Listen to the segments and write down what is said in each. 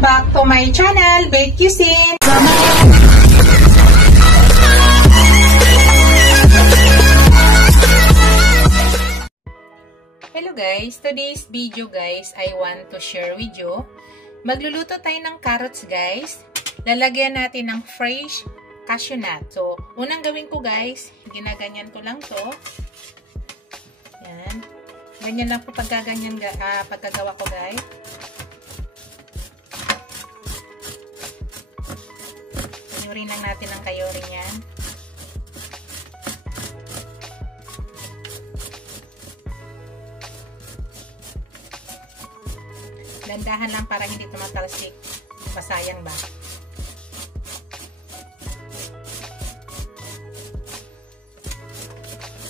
Welcome back to my channel, Great Cuisine. Hello guys, today's video guys, I want to share with you. Magluluto tayo ng carrots guys. Lalagyan natin ng fresh cashew nut. So, unang gawin ko guys, ginaganyan ko lang to. Yan. Ganyan lang po pagkagawa ko guys. Kayurin lang natin ang kayurin yan. Dandahan lang para hindi tumatalsik. Masayang ba?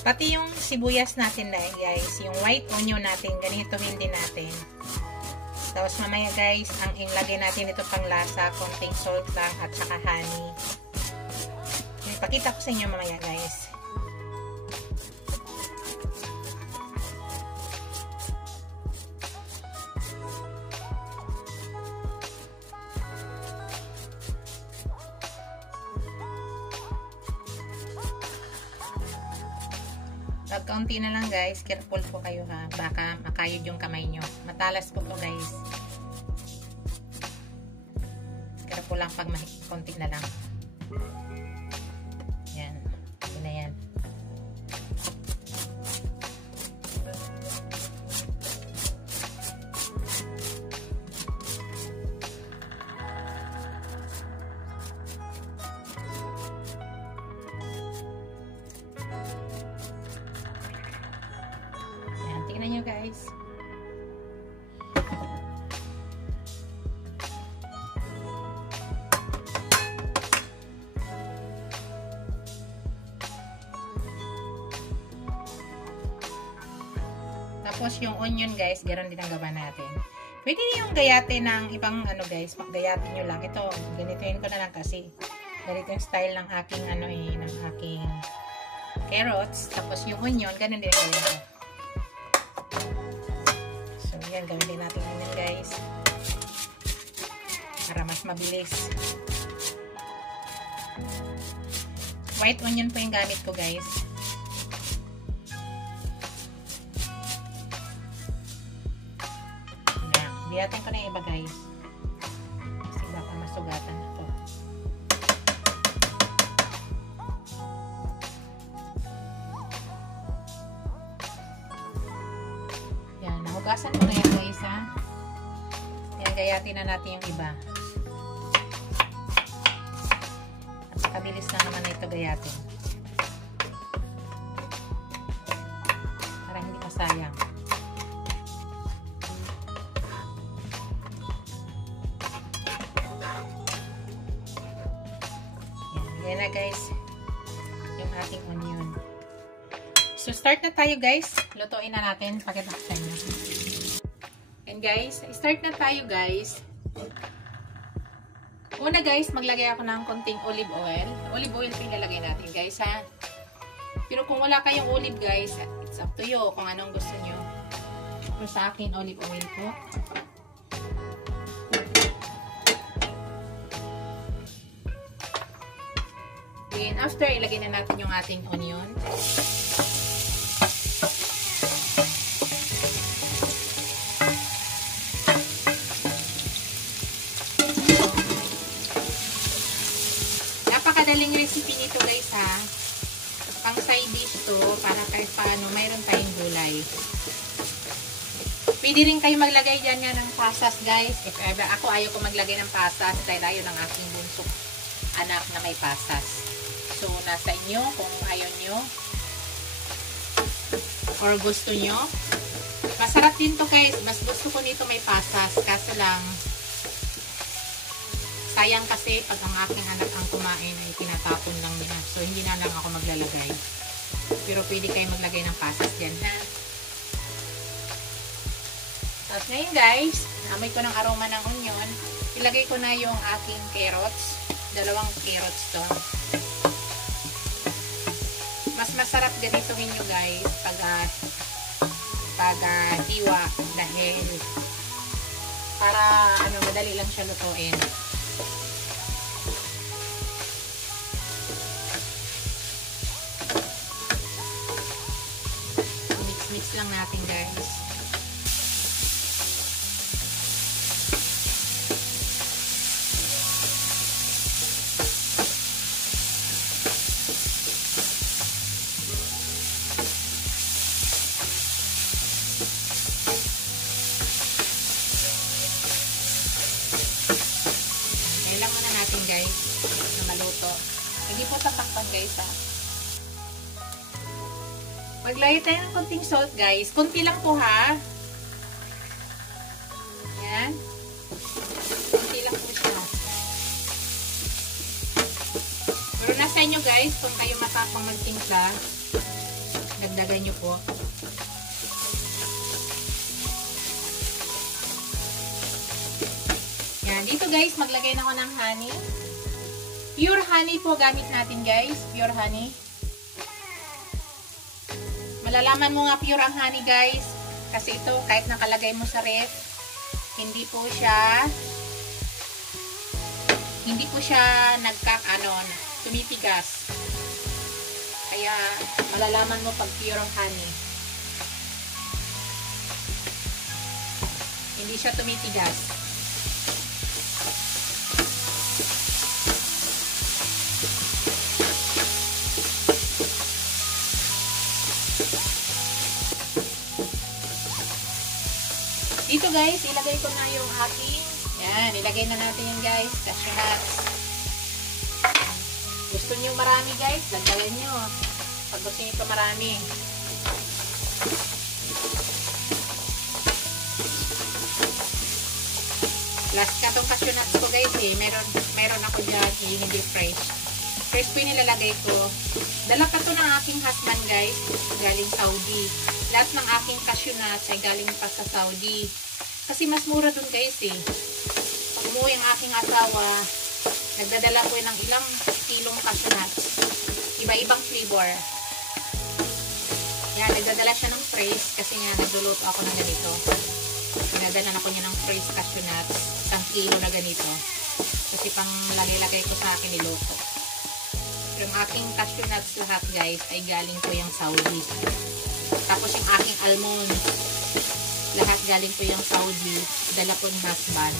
Pati yung sibuyas natin na guys, yung white onion natin, ganitohin din natin. Tapos mamaya guys, ang ilagay natin ito pang lasa, konting salt lang at saka honey. Ipakita ko sa inyo mamaya guys. Pag kaunti na lang guys, careful po kayo ha. Baka makayod yung kamay nyo. Matalas po to guys. Careful lang pag kaunti na lang. Yan. Yun na yan. Tingnan nyo guys. Tapos yung onion guys, ganoon din ang gawa natin. Pwede yung gayatin ng ibang ano guys, gayatin nyo lang. Ito, ganituin ko na lang kasi ganito yung style ng aking ng aking carrots. Tapos yung onion, ganoon din ang gawin ko. Yan, gawin din natin yun guys para mas mabilis. White onion po yung gamit ko guys. Yan, biyatin ko na yung iba guys kasi baka masugatan ako. Hugasan ko na yan guys ha. Yan, gayatin na natin yung iba. At kabilis na naman na ito gayatin. Para hindi masayang. Yan na guys. Yung ating onion. So, start na tayo guys. Lutuin na natin. Pakita ko sa inyo. And guys, start na tayo guys. Una guys, maglagay ako ng konting olive oil. Olive oil po yung lalagay natin guys ha. Pero kung wala kayong olive guys, it's up to you kung anong gusto nyo. Pero sa akin, olive oil po. Then after, ilagay na natin yung ating onion. Napakadaling recipe nito guys ha. Pang side dish to para kahit paano mayroon tayong gulay. Pwede rin kayo maglagay dyan nga ng pasas guys. If ever, ako ayaw ko maglagay ng pasas dahil ayaw ng aking bunsong anak na may pasas. So nasa inyo kung ayaw nyo or gusto nyo. Masarap din to guys. Mas gusto ko nito may pasas. Kaso lang sayang kasi pag ang aking anak ang kumain ay tinatapon lang niya. So, hindi na lang ako maglalagay. Pero pwede kayo maglagay ng pasas dyan, ha? Tapos ngayon guys, naamoy ko ng aroma ng onion. Ilagay ko na yung aking carrots. 2 carrots to. Mas masarap ganitohin nyo guys pag diwa dahil Para madali lang siya lutuin. Mix lang natin, guys. Guys, na maluto. Hindi po tatakpan, guys, ha. Maglagay tayo ng konting salt, guys. Konti lang po, ha. Yan. Konti lang po siya. Pero nasa inyo, guys, kung kayo matapang magtimpla, dagdagan nyo po. Yan. Dito, guys, maglagay na ako ng honey. Pure honey po gamit natin, guys. Pure honey. Malalaman mo nga pure ang honey, guys. Kasi ito, kahit nakalagay mo sa ref, hindi po siya tumitigas. Kaya, malalaman mo pag pure ang honey. Hindi siya tumitigas. Dito, guys, ilagay ko na yung aking, yan, ilagay na natin yan, guys, cashew nuts. Gusto niyo marami, guys, dagdagan niyo. Pag gusto niyo ito marami. Last ka tong cashew nuts ko, guys, eh. Meron ako dyan, hindi fresh. Fresh po yung nilalagay ko. Dala ka to ng aking husband, guys, galing Saudi. Lahat ng aking cashew nuts ay galing pa sa Saudi. Kasi mas mura dun, guys, eh. Pag umuwi ang aking asawa, nagdadala ko ng ilang kilong cashew nuts. Iba-ibang flavor. Yan, nagdadala siya ng fresh kasi nga nagluluto ako ng ganito. Nagdadala ako niya ng fresh cashew nuts. 1 kilo na ganito. Kasi pang lagay-lagay ko sa akin niluto. Yung aking cashew nuts lahat, guys, ay galing po yung Saudi. Tapos yung aking almond, lahat galing po yung Saudi. Dala po ng husband.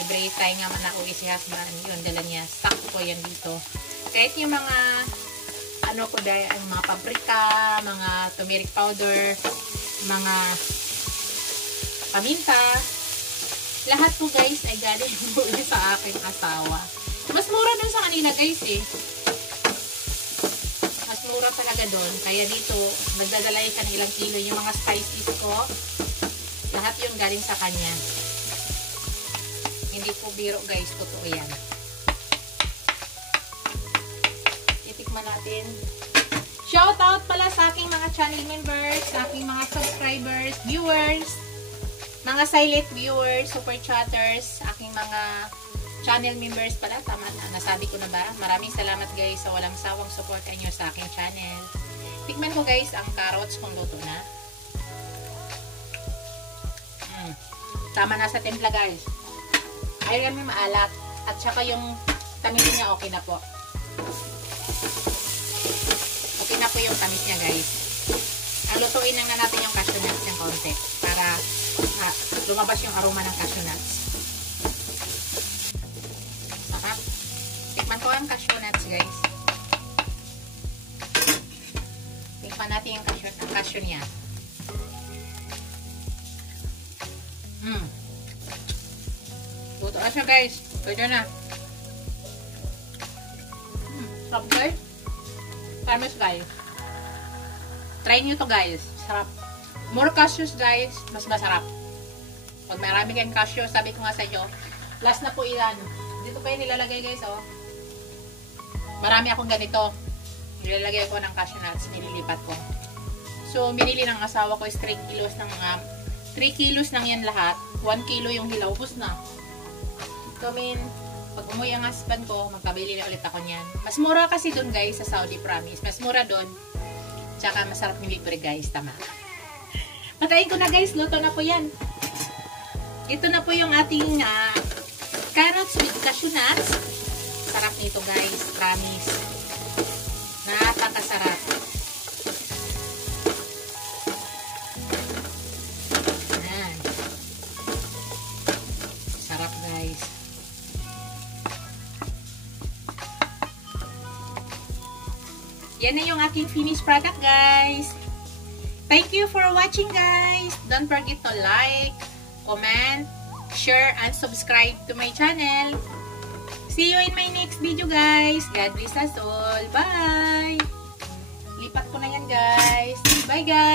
Every time nga manauwi si husband, yun, dala niya. Stock po yan dito. Kahit yung mga, ko dahil, ang mga paprika, mga turmeric powder, mga paminta, lahat po, guys, ay galing po sa aking asawa. Mas mura dun sa kanila, guys, eh. Mas mura talaga dun. Kaya dito, nagdadala siya ng ilang kilo. Yung mga spices ko, lahat yun galing sa kanya. Hindi po biro, guys. Totoo yan. Titikman natin. Shout out pala sa aking mga channel members, sa aking mga subscribers, viewers, mga silent viewers, super chatters, aking mga channel members pala, tama na, nasabi ko na ba? Maraming salamat, guys, sa walang sawang support nyo sa aking channel. Tikman ko, guys, ang carrots kung luto na. Tama na sa timpla, guys. Ayaw may maalat. At saka yung tamis niya, okay na po. Okay na po yung tamis niya, guys. Lutuin lang na natin yung cashew nuts ng konti para lumabas yung aroma ng cashew nuts. Tikman ko ang cashew nuts, guys. Tikman natin yung cashew niya. Luto na siya, guys. Pwede na. Sarap, guys. Promise, guys. Try nyo to, guys. Sarap. More cashews, guys. Mas masarap. Pag marami kayong cashew, sabi ko nga sa inyo, last na po ilan. Dito pa yung nilalagay, guys, oh. Marami akong ganito. Nilalagay ko ng cashew nuts. Nililipat ko. So, binili ng asawa ko is 3 kilos ng 3 kilos ng yan lahat. 1 kilo yung hilaw. Ubus na. So, pag umuwi ang husband ko, magkabili na ulit ako niyan. Mas mura kasi dun, guys, sa Saudi, promise. Mas mura dun. Tsaka masarap ni libre, guys. Tama. Patayin ko na, guys. Luto na po yan. Ito na po yung ating carrots with cashew nuts. Sarap nito guys, promise. Napakasarap. Ayan. Sarap guys. Yan na yung aking finished product guys. Thank you for watching guys. Don't forget to like, comment, share, and subscribe to my channel. See you in my next video guys. God bless us all. Bye! Lipat ko na yan guys. Bye guys!